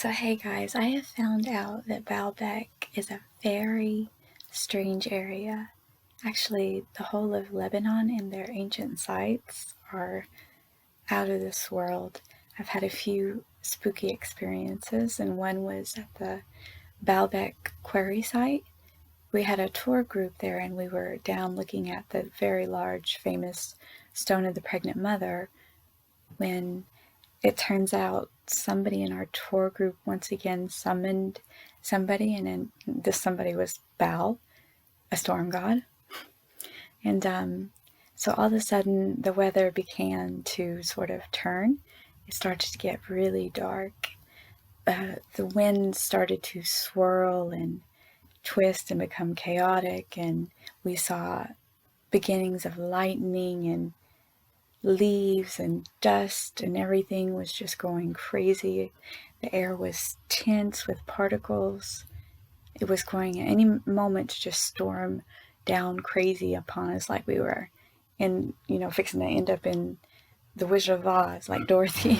So hey guys, I have found out that Baalbek is a very strange area. Actually, the whole of Lebanon and their ancient sites are out of this world. I've had a few spooky experiences, and one was at the Baalbek Quarry site. We had a tour group there, and we were down looking at the very large, famous stone of the pregnant mother when it turns out somebody in our tour group once again summoned somebody, and then this somebody was Baal, a storm god. And so all of a sudden the weather began to sort of turn. It started to get really dark. The wind started to swirl and twist and become chaotic, and we saw beginnings of lightning and leaves and dust, and everything was just going crazy. The air was tense with particles. It was going at any moment to just storm down crazy upon us, like we were in, fixing to end up in the Wizard of Oz, like Dorothy.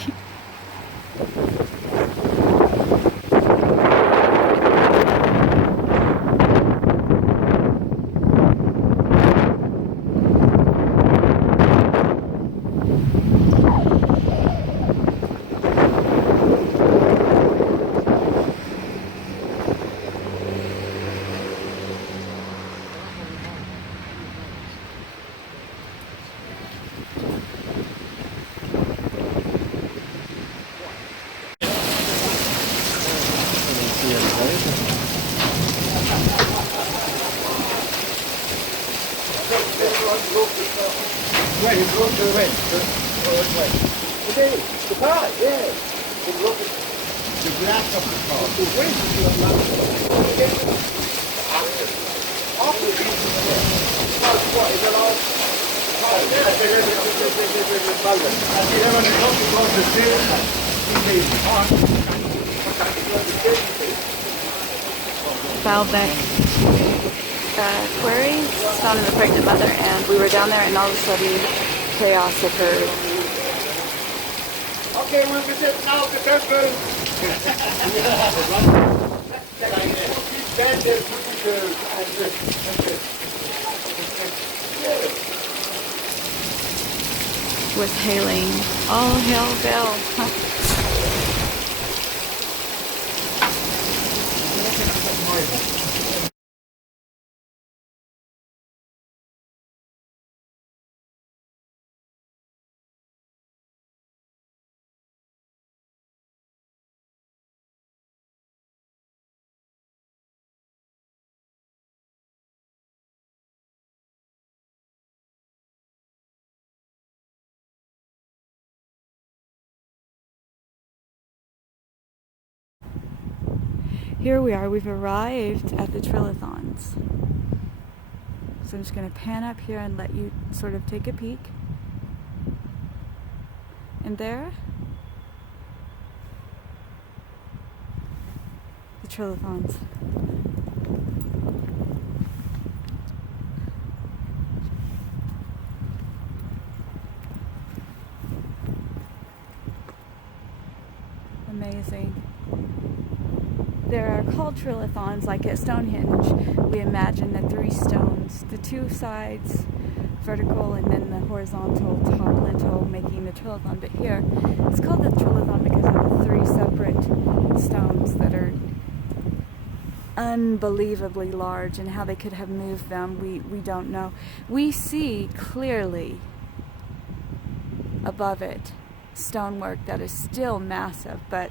Baalbek Quarry, stone of the pregnant mother, and we were down there, and all of a sudden chaos occurred. Okay, when we sit now at the temple. Was hailing, all hail Baal. Here we are, we've arrived at the trilithons. So I'm just going to pan up here and let you sort of take a peek. And there, the trilithons. Amazing. There are called trilithons, like at Stonehenge. We imagine the three stones, the two sides vertical and then the horizontal top lintel making the trilithon. But here, it's called the trilithon because of the three separate stones that are unbelievably large, and how they could have moved them, we don't know. We see clearly above it stonework that is still massive, but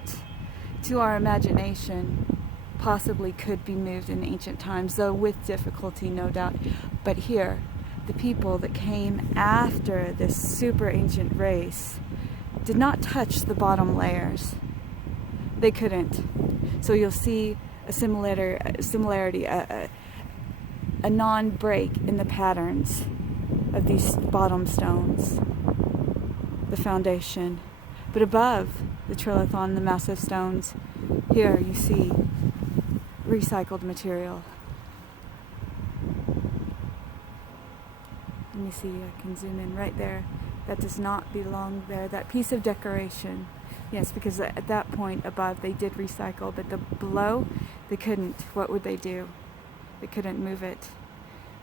to our imagination possibly could be moved in ancient times, though with difficulty, no doubt. But here, the people that came after this super ancient race did not touch the bottom layers. They couldn't. So you'll see a similarity, a non-break in the patterns of these bottom stones, the foundation. But above the trilithon, the massive stones, here you see recycled material. Let me see, I can zoom in right there. That does not belong there. That piece of decoration Yes, because at that point above they did recycle, but below they couldn't. What would they do? They couldn't move it.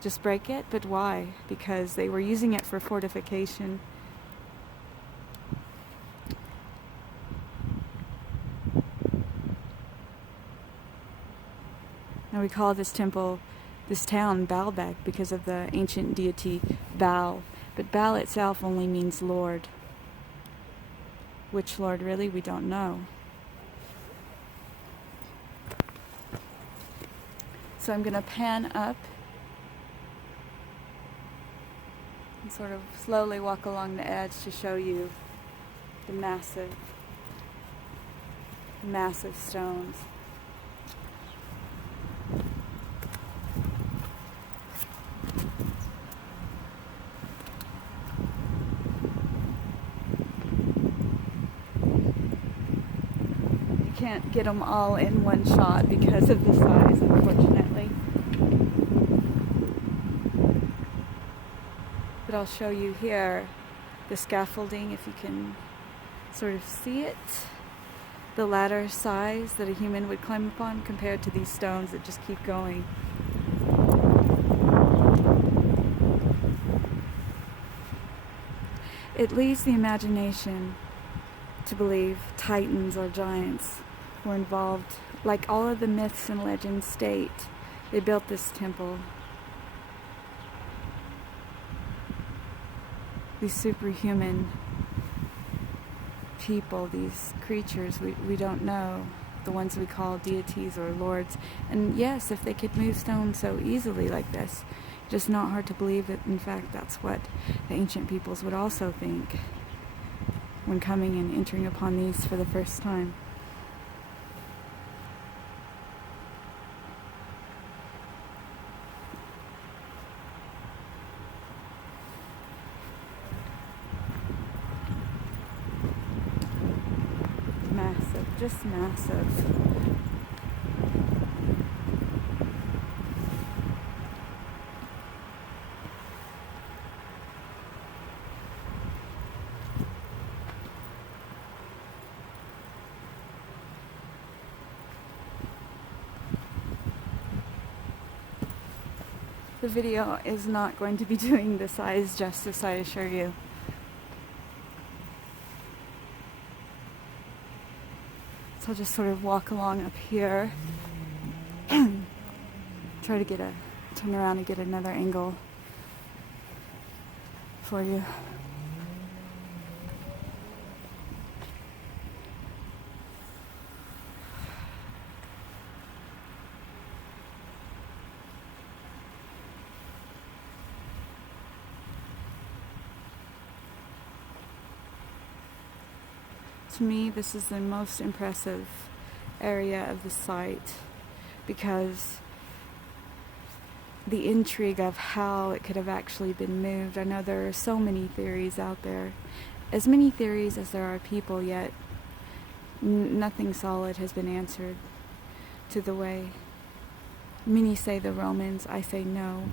Just break it? But why? Because they were using it for fortification. And we call this temple, this town, Baalbek because of the ancient deity Baal. But Baal itself only means Lord. Which Lord, really? We don't know. So I'm going to pan up and sort of slowly walk along the edge to show you the massive, massive stones. Can't get them all in one shot because of the size, unfortunately. But I'll show you here the scaffolding, if you can sort of see it. The ladder size that a human would climb upon compared to these stones that just keep going. It leaves the imagination to believe titans or giants were involved. Like all of the myths and legends state, they built this temple. These superhuman people, these creatures we don't know, the ones we call deities or lords. And yes, if they could move stones so easily like this, just not hard to believe that in fact that's what the ancient peoples would also think when coming and entering upon these for the first time. Massive, just massive. The video is not going to be doing the size justice, I assure you. So I'll just sort of walk along up here. Try to turn around and get another angle for you. To me, this is the most impressive area of the site because the intrigue of how it could have actually been moved. I know there are so many theories out there, as many theories as there are people, yet nothing solid has been answered to the way. Many say the Romans, I say no.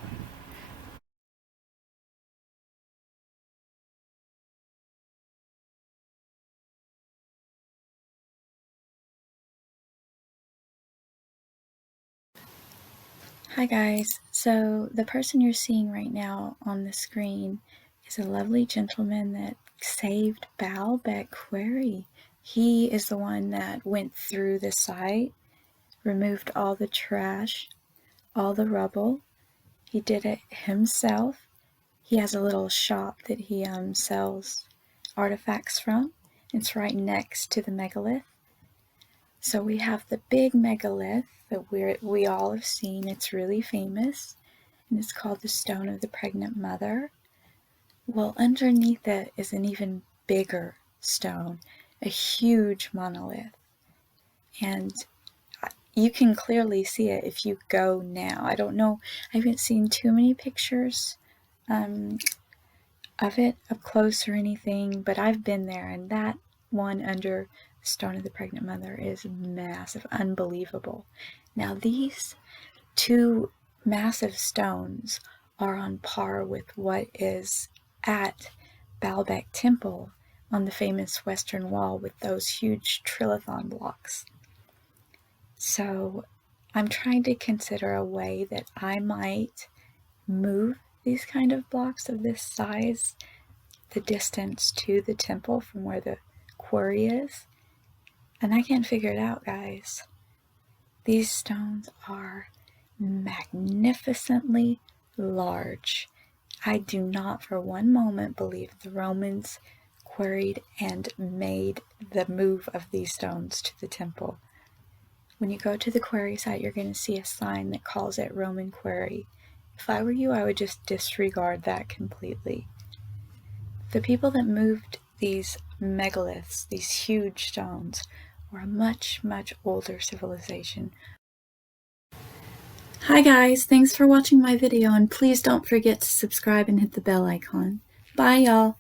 Hi guys, so the person you're seeing right now on the screen is a lovely gentleman that saved Baalbek Quarry. He is the one that went through the site, removed all the trash, all the rubble. He did it himself. He has a little shop that he sells artifacts from. It's right next to the megalith. So we have the big megalith that we all have seen. It's really famous, and it's called the Stone of the Pregnant Mother. Well, underneath it is an even bigger stone, a huge monolith. And you can clearly see it if you go now. I don't know, I haven't seen too many pictures of it up close or anything, but I've been there, and that one under the Stone of the Pregnant Mother is massive, unbelievable. Now these two massive stones are on par with what is at Baalbek Temple on the famous Western Wall with those huge trilithon blocks. So I'm trying to consider a way that I might move these kind of blocks of this size the distance to the temple from where the quarry is. And I can't figure it out, guys. These stones are magnificently large. I do not for one moment believe the Romans quarried and made the move of these stones to the temple. When you go to the quarry site, you're going to see a sign that calls it Roman Quarry. If I were you, I would just disregard that completely. The people that moved these megaliths, these huge stones, were a much, much older civilization. Hi guys, thanks for watching my video, and please don't forget to subscribe and hit the bell icon. Bye y'all!